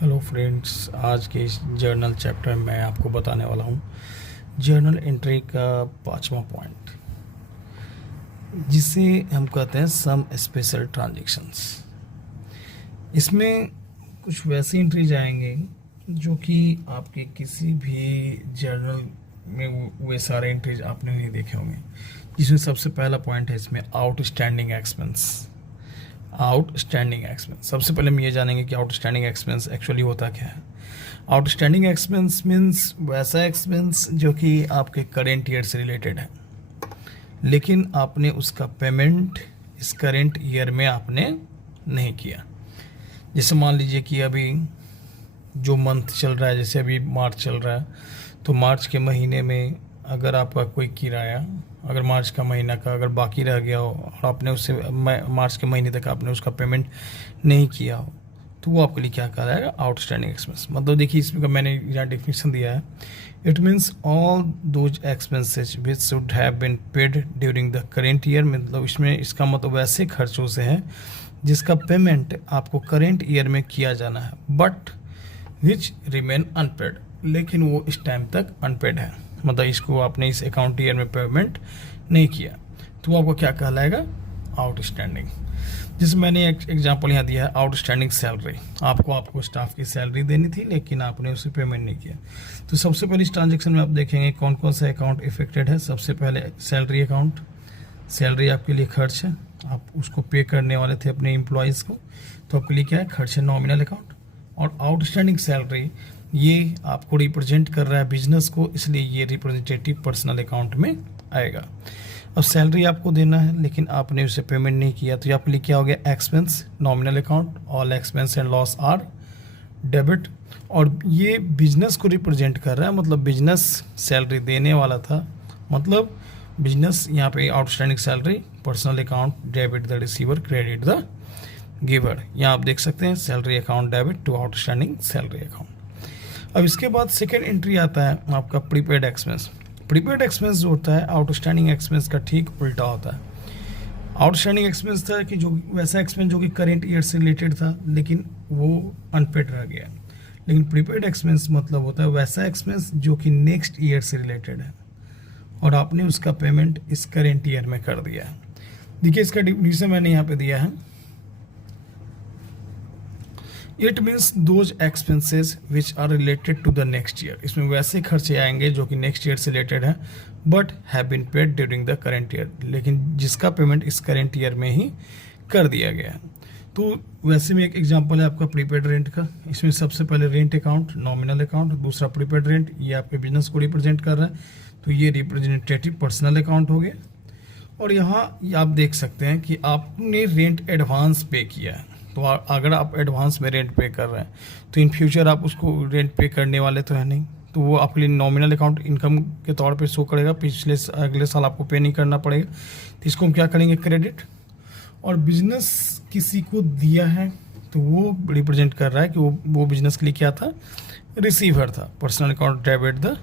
Hello friends, आज के इस जर्नल चैप्टर में मैं आपको बताने वाला हूँ जर्नल एंट्री का 5वां पॉइंट, जिसे हम कहते हैं सम स्पेशल ट्रांजैक्शंस। इसमें कुछ वैसी एंट्रीज आएंगे जो कि आपके किसी भी जर्नल में वे सारे एंट्रीज आपने नहीं देखे होंगे। जिसमें सबसे पहला पॉइंट है इसमें आउटस्टैंडिंग एक्सपेंस। आउटस्टैंडिंग एक्सपेंस, सबसे पहले हम ये जानेंगे कि आउटस्टैंडिंग एक्सपेंस एक्चुअली होता क्या है। आउटस्टैंडिंग एक्सपेंस मीन्स वैसा एक्सपेंस जो कि आपके करेंट ईयर से रिलेटेड है, लेकिन आपने उसका पेमेंट इस करेंट ईयर में आपने नहीं किया। जैसे मान लीजिए कि अभी जो मंथ चल रहा है, जैसे अभी मार्च चल रहा है, तो मार्च के महीने में अगर आपका कोई किराया, अगर मार्च का महीना का अगर बाकी रह गया हो और आपने उससे मार्च के महीने तक आपने उसका पेमेंट नहीं किया हो, तो वो आपके लिए क्या कहलाएगा, आउटस्टैंडिंग एक्सपेंस। मतलब देखिए, इसमें मैंने यहाँ डेफिनेशन दिया है, it means all those expenses which should have been paid during the current year. मतलब इसमें इसका मतलब वैसे खर्चों से है जिसका पेमेंट आपको करेंट ईयर में किया जाना है, बट विच रिमेन अनपेड, लेकिन वो इस टाइम तक अनपेड है। मतलब इसको आपने इस अकाउंट ईयर में पेमेंट नहीं किया, तो आपको क्या कहलाएगा, आउटस्टैंडिंग। जिससे मैंने एक एग्जांपल यहाँ दिया है, आउटस्टैंडिंग सैलरी। आपको स्टाफ की सैलरी देनी थी, लेकिन आपने उसे पेमेंट नहीं किया। तो सबसे पहले इस ट्रांजेक्शन में आप देखेंगे कौन कौन सा अकाउंट इफेक्टेड है। सबसे पहले सैलरी अकाउंट। सैलरी आपके लिए खर्च है, आप उसको पे करने वाले थे अपने एम्प्लॉयज़ को, तो आपके लिए क्या है, खर्च है, नॉमिनल अकाउंट। और आउटस्टैंडिंग सैलरी ये आपको रिप्रेजेंट कर रहा है बिजनेस को, इसलिए ये रिप्रेजेंटेटिव पर्सनल अकाउंट में आएगा। अब सैलरी आपको देना है, लेकिन आपने उसे पेमेंट नहीं किया, तो आपके लिए क्या हो गया, expense, nominal account. All expense and loss are debit. और ये बिजनेस को रिप्रेजेंट कर रहा है, मतलब बिजनेस सैलरी देने वाला था, मतलब बिजनेस यहाँ पे outstanding salary, personal account, debit the receiver, credit the giver. यहाँ आप देख सकते हैं salary account debit to outstanding salary account. अब इसके बाद सेकेंड एंट्री आता है आपका प्रीपेड एक्सपेंस। प्रीपेड एक्सपेंस जो होता है आउटस्टैंडिंग एक्सपेंस का ठीक उल्टा होता है। आउटस्टैंडिंग एक्सपेंस था कि जो वैसा एक्सपेंस जो कि करेंट ईयर से रिलेटेड था, लेकिन वो अनपेड रह गया। लेकिन प्रीपेड एक्सपेंस मतलब होता है वैसा एक्सपेंस जो कि नेक्स्ट ईयर से रिलेटेड है और आपने उसका पेमेंट इस करेंट ईयर में कर दिया है। देखिए, इसका डिफिनेशन मैंने यहाँ पे दिया है, it means those expenses which are related to the next year. इसमें वैसे खर्चे आएंगे जो कि नेक्स्ट ईयर से रिलेटेड है, but have been paid during the current year, लेकिन जिसका पेमेंट इस करेंट ईयर में ही कर दिया गया है। तो वैसे में एक एग्जांपल है आपका प्रीपेड रेंट का। इसमें सबसे पहले रेंट अकाउंट, नॉमिनल अकाउंट, दूसरा प्रीपेड रेंट, ये आपके बिजनेस को रिप्रेजेंट कर रहा है, तो ये रिप्रेजेंटेटिव पर्सनल अकाउंट हो गया। और यहाँ आप देख सकते हैं कि आपने रेंट एडवांस पे किया है, तो अगर आप एडवांस में रेंट पे कर रहे हैं तो इन फ्यूचर आप उसको रेंट पे करने वाले तो है नहीं, तो वो आपके लिए नॉमिनल अकाउंट इनकम के तौर पे शो करेगा, अगले साल आपको पे नहीं करना पड़ेगा, तो इसको हम क्या करेंगे, क्रेडिट। और बिजनेस किसी को दिया है तो वो रिप्रेजेंट कर रहा है कि वो बिजनेस के लिए क्या था, रिसीवर था, personal account debit the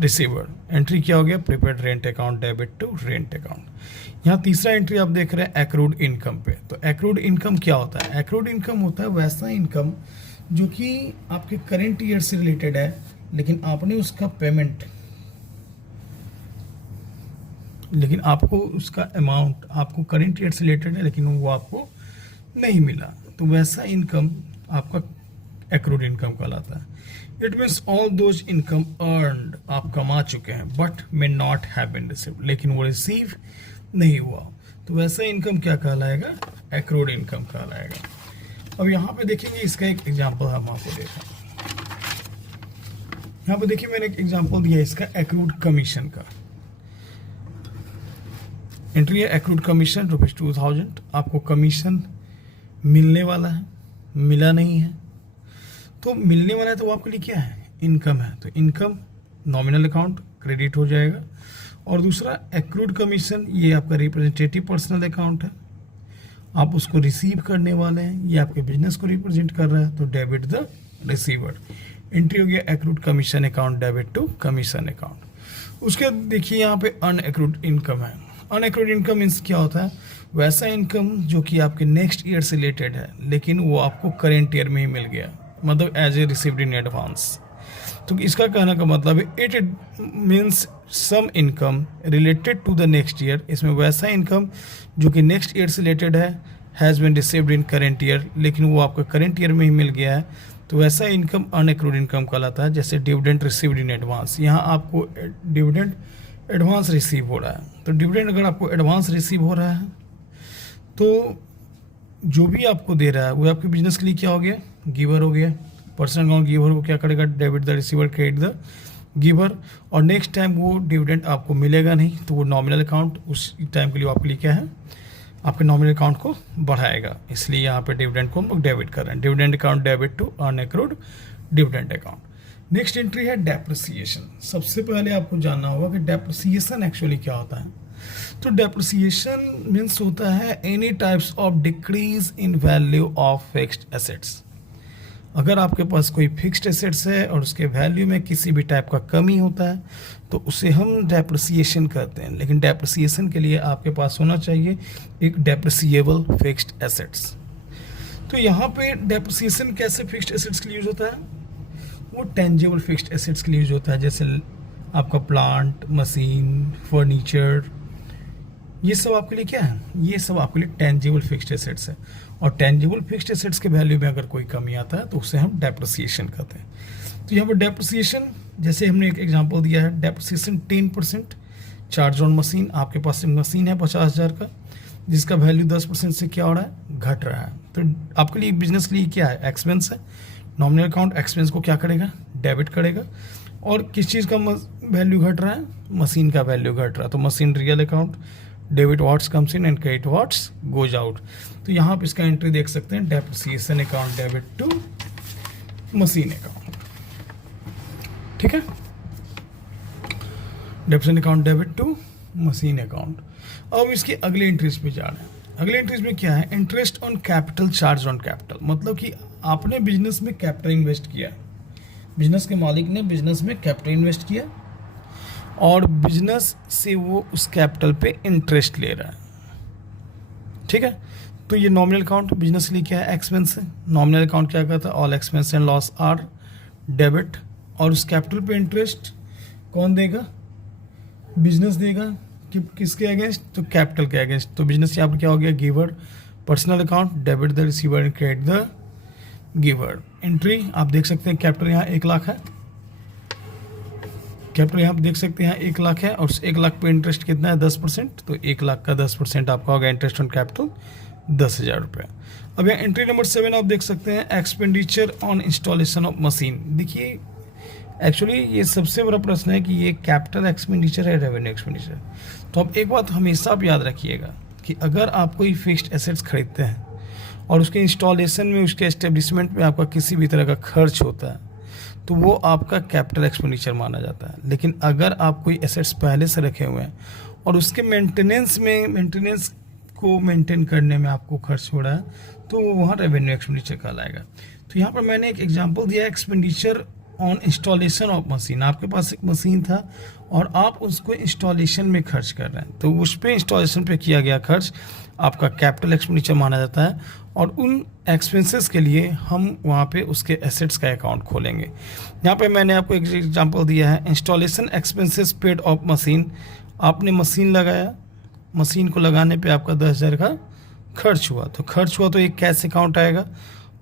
receiver. Entry क्या हो गया, prepaid rent account debit to rent account. यहाँ तीसरा एंट्री आप देख रहे हैं एक्रूड इनकम पे। तो एक्रूड इनकम क्या होता है, एक्रूड इनकम होता है वैसा इनकम जो कि आपके करेंट ईयर से रिलेटेड है, लेकिन आपने उसका पेमेंट, लेकिन आपको उसका अमाउंट आपको करेंट ईयर से रिलेटेड है, लेकिन वो आपको नहीं मिला, तो वैसा इनकम आपका एक्रूड इनकम कहलाता है। It means all those income earned, आप कमा चुके हैं, but may not have been received, लेकिन वो रिसीव नहीं हुआ, तो वैसा इनकम क्या कहलाएगा, एक्रूड इनकम कहलाएगा। अब यहाँ पे देखेंगे, इसका एक एग्जांपल हम आपको देखा, यहाँ पे देखिए मैंने एक एग्जांपल दिया इसका एक्रूड कमीशन का। एंट्री है एक्रूड कमीशन ₹2000, आपको कमीशन मिलने वाला है, मिला नहीं है, तो मिलने वाला है तो वो आपके लिए क्या है, इनकम है, तो इनकम नॉमिनल अकाउंट क्रेडिट हो जाएगा। और दूसरा एक्रूड कमीशन, ये आपका रिप्रेजेंटेटिव पर्सनल अकाउंट है, आप उसको रिसीव करने वाले हैं, ये आपके बिजनेस को रिप्रेजेंट कर रहा है, तो डेबिट द रिसीवर। एंट्री हो गया accrued commission account debit to commission account. उसके देखिए यहाँ पे अनएक्रूड इनकम है। अनएक्रूड इनकम मीन्स क्या होता है, वैसा इनकम जो कि आपके नेक्स्ट ईयर से रिलेटेड है, लेकिन वो आपको करेंट ईयर में ही मिल गया, मतलब as a received in advance. तो इसका कहने का मतलब है it means some income related to the next year. इसमें वैसा इनकम जो कि नेक्स्ट ईयर से रिलेटेड है, has been received in current year, लेकिन वो आपको करेंट ईयर में ही मिल गया है, तो वैसा इनकम अनएक्रूड इनकम कहलाता है। जैसे डिविडेंड रिसीव्ड इन एडवांस, यहाँ आपको डिविडेंड एडवांस रिसीव हो रहा है। तो डिविडेंड अगर आपको एडवांस रिसीव हो रहा है तो जो भी आपको दे रहा है वो आपके बिजनेस के लिए क्या हो गया, गिवर हो गया। पर्सनल अकाउंट गिवर को क्या करेगा, debit the receiver credit the giver. और नेक्स्ट टाइम वो डिविडेंड आपको मिलेगा नहीं, तो वो नॉमिनल अकाउंट उस टाइम के लिए आपके लिए क्या है, आपके नॉमिनल अकाउंट को बढ़ाएगा। इसलिए यहाँ पे डिविडेंड को हम लोग डेबिट कर रहे हैं, dividend account debit to unaccrued dividend account. Next entry है डेप्रिसिएशन। सबसे पहले आपको जानना होगा कि डेप्रिसिएशन एक्चुअली क्या होता है। तो डेप्रिसिएशन मीन्स होता है any types of decrease in value of fixed assets. अगर आपके पास कोई फिक्स्ड एसेट्स है और उसके वैल्यू में किसी भी टाइप का कमी होता है तो उसे हम डेप्रिसिएशन कहते हैं। लेकिन डेप्रिसिएशन के लिए आपके पास होना चाहिए एक डेप्रिसिएबल फिक्स्ड एसेट्स। तो यहाँ पे डेप्रिसिएशन कैसे फिक्स्ड एसेट्स के लिए यूज होता है, वो टेंजिबल फिक्स्ड एसेट्स के लिए यूज होता है। जैसे आपका प्लांट, मशीन, फर्नीचर, ये सब आपके लिए क्या है, ये सब आपके लिए टेंजिबल फिक्स्ड एसेट्स है। और टेंजिबल फिक्स्ड एसेट्स के वैल्यू में अगर कोई कमी आता है तो उसे हम डेप्रिसिएशन कहते हैं। तो यहाँ पर डेप्रिसिएशन, जैसे हमने एक एग्जांपल दिया है, डेप्रिसिएशन 10% चार्ज ऑन मशीन। आपके पास एक मशीन है 50,000 का जिसका वैल्यू 10% से क्या हो रहा है, घट रहा है। तो आपके लिए बिजनेस के लिए क्या है, एक्सपेंस है। नॉमिनल अकाउंट एक्सपेंस को क्या करेगा, डेबिट करेगा। और किस चीज़ का वैल्यू घट रहा है, मशीन का वैल्यू घट रहा है। तो machine real account, debit what's comes in and credit what's goes out. तो यहाँ पे इसका एंट्री देख सकते हैं, depreciation account debit to machine account. ठीक है, depreciation account debit to machine account. अब इसकी अगले एंट्रीज पे जा रहे हैं। अगले एंट्रीज में क्या है, interest on capital charge on capital. मतलब कि आपने बिजनेस में कैपिटल इन्वेस्ट किया, बिजनेस के मालिक ने बिजनेस में कैपिटल इन्वेस्ट किया और बिजनेस से वो उस कैपिटल पे इंटरेस्ट ले रहा है। ठीक है, तो ये नॉमिनल अकाउंट बिजनेस के लिए क्या है, एक्सपेंस है। नॉमिनल अकाउंट क्या कहता है, all expense and loss are debit. और उस कैपिटल पे इंटरेस्ट कौन देगा, बिजनेस देगा। किसके अगेंस्ट, तो कैपिटल के अगेंस्ट। तो बिजनेस यहाँ पर क्या हो गया, giver. Personal account debit the receiver and credit the giver. Entry आप देख सकते हैं, कैपिटल यहाँ 1 लाख है, कैपिटल यहाँ देख सकते हैं यहाँ 1 लाख है और उस 1 लाख पे इंटरेस्ट कितना है, 10%। तो 1 लाख का 10% आपका होगा इंटरेस्ट ऑन कैपिटल 10,000 रुपये। अब यहाँ एंट्री नंबर 7 आप देख सकते हैं, expenditure on installation of machine. देखिए एक्चुअली ये सबसे बड़ा प्रश्न है कि ये कैपिटल एक्सपेंडिचर है, रेवेन्यू एक्सपेंडिचर। तो अब एक बात हमेशा आप याद रखिएगा कि अगर आप कोई फिक्स्ड एसेट्स खरीदते हैं और उसके इंस्टॉलेशन में, उसके एस्टेब्लिशमेंट में आपका किसी भी तरह का खर्च होता है तो वो आपका कैपिटल एक्सपेंडिचर माना जाता है। लेकिन अगर आप कोई एसेट्स पहले से रखे हुए हैं और उसके मेंटेनेंस को मेंटेन करने में आपको खर्च हो रहा है तो वो वहाँ रेवेन्यू एक्सपेंडिचर कहलाएगा। तो यहाँ पर मैंने एक एग्जांपल दिया, expenditure on installation of machine. आपके पास एक मशीन था और आप उसको इंस्टॉलेशन में खर्च कर रहे हैं, तो उस पर इंस्टॉलेशन पे किया गया खर्च आपका कैपिटल एक्सपेंडिचर माना जाता है। और उन एक्सपेंसेस के लिए हम वहाँ पे उसके एसेट्स का अकाउंट खोलेंगे। यहाँ पे मैंने आपको एक एग्जांपल दिया है, installation expenses paid of machine. आपने मशीन लगाया, मशीन को लगाने पे आपका 10,000 का खर्च हुआ, तो एक कैश अकाउंट आएगा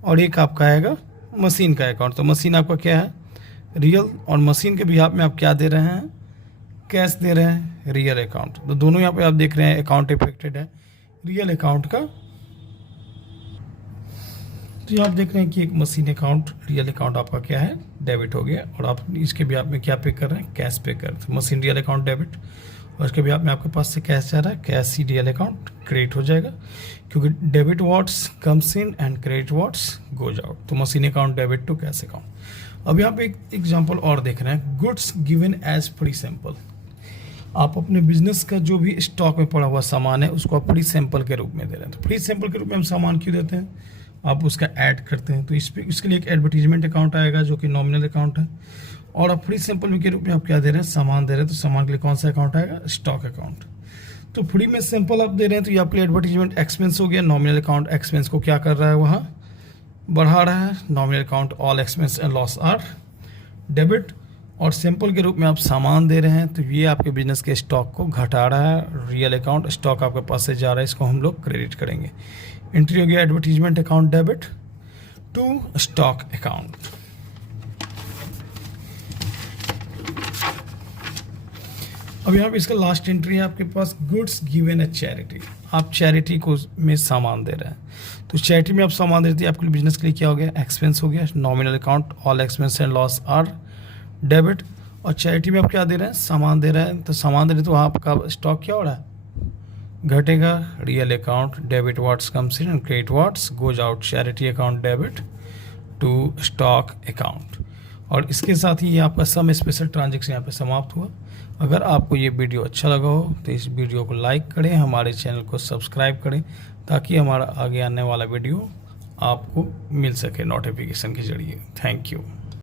और एक आपका आएगा मशीन का अकाउंट। तो मशीन आपका क्या है, रियल, और मशीन के बिहाफ में आप क्या दे रहे हैं, कैश दे रहे हैं, रियल अकाउंट। तो दोनों यहाँ पे आप देख रहे हैं अकाउंट इफेक्टेड है रियल अकाउंट का। तो यहाँ आप देख रहे हैं कि एक मशीन अकाउंट, रियल अकाउंट आपका क्या है, डेबिट हो गया। और आप इसके बिहाफ में क्या पे कर रहे हैं, कैश पे कर रहे हैं। मशीन रियल अकाउंट डेबिट और इसके बिहाफ में आपके पास से कैश जा रहा है, कैश ही रियल अकाउंट क्रेडिट हो जाएगा, क्योंकि debit what's comes in and credit what's goes out. तो machine account debit to cash account. अब यहाँ पे एक एग्जांपल और देख रहे हैं, goods given as free sample. आप अपने बिजनेस का जो भी स्टॉक में पड़ा हुआ सामान है उसको आप फ्री सैंपल के रूप में दे रहे हैं। तो फ्री सैंपल के रूप में हम सामान क्यों देते हैं, आप उसका ऐड करते हैं। तो इसके लिए एक एडवर्टीजमेंट अकाउंट आएगा जो कि नॉमिनल अकाउंट है। और आप फ्री सैंपल में के रूप में आप क्या दे रहे हैं, सामान दे रहे हैं। तो सामान के लिए कौन सा अकाउंट आएगा, स्टॉक अकाउंट। तो फ्री में सैंपल आप दे रहे हैं तो ये आपके लिए एडवर्टीजमेंट एक्सपेंस हो गया। नॉमिनल अकाउंट एक्सपेंस को क्या कर रहा है, वहाँ बढ़ा रहा है, nominal account all expense and loss are debit, और सैंपल के रूप में आप सामान दे रहे हैं तो ये आपके बिजनेस के स्टॉक को घटा रहा है। रियल अकाउंट स्टॉक आपके पास से जा रहा है, इसको हम लोग क्रेडिट करेंगे। एंट्री हो गया advertisement account debit to stock account. अब यहाँ पे इसका लास्ट एंट्री है आपके पास, गुड्स गिवन ए चैरिटी। आप चैरिटी को में सामान दे रहे हैं, तो चैरिटी में आप सामान देते हैं, आपके बिजनेस के लिए क्या हो गया, एक्सपेंस हो गया। Nominal account all expense and loss are debit, और चैरिटी में आप क्या दे रहे हैं, सामान दे रहे हैं, तो सामान दे रहे हैं तो आपका स्टॉक क्या हो रहा है, घटेगा। Real account debit what's comes in and credit what's goes out, charity account debit to stock account. और इसके साथ ही ये आपका सम स्पेशल ट्रांजेक्शन यहाँ पे समाप्त हुआ। अगर आपको ये वीडियो अच्छा लगा हो तो इस वीडियो को लाइक करें, हमारे चैनल को सब्सक्राइब करें, ताकि हमारा आगे आने वाला वीडियो आपको मिल सके नोटिफिकेशन के जरिए। Thank you.